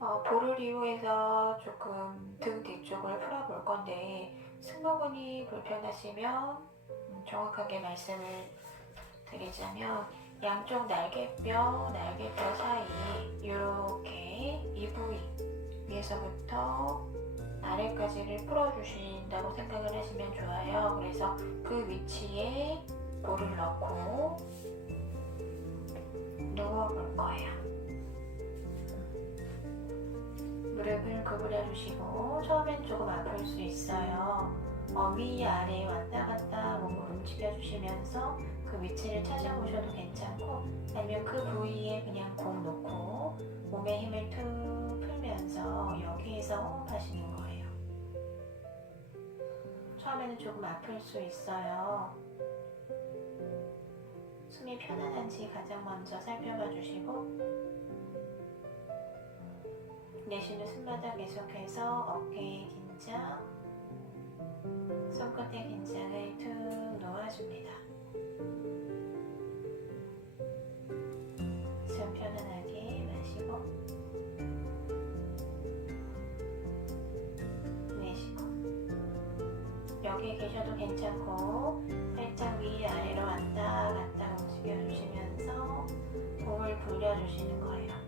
어, 볼을 이용해서 조금 등 뒤쪽을 풀어볼 건데 승모근이 불편하시면 음, 정확하게 말씀을 드리자면 양쪽 날개뼈, 날개뼈 사이 이렇게 이 부위 위에서부터 아래까지를 풀어주신다고 생각을 하시면 좋아요. 그래서 그 위치에 볼을 넣고 누워볼 거예요. 무릎을 구부려 주시고 처음엔 조금 아플 수 있어요. 어, 위 아래 왔다 갔다 몸을 움직여 주시면서 그 위치를 찾아보셔도 괜찮고 아니면 그 부위에 그냥 공 놓고 몸에 힘을 툭 풀면서 여기에서 호흡하시는 거예요. 처음에는 조금 아플 수 있어요. 숨이 편안한지 가장 먼저 살펴봐 주시고 내쉬는 숨마다 계속해서 어깨의 긴장, 손끝의 긴장을 툭 놓아줍니다. 숨 편안하게 마시고 내쉬고 여기에 계셔도 괜찮고 살짝 위 아래로 왔다 갔다 움직여 주시면서 몸을 불려 주시는 거예요.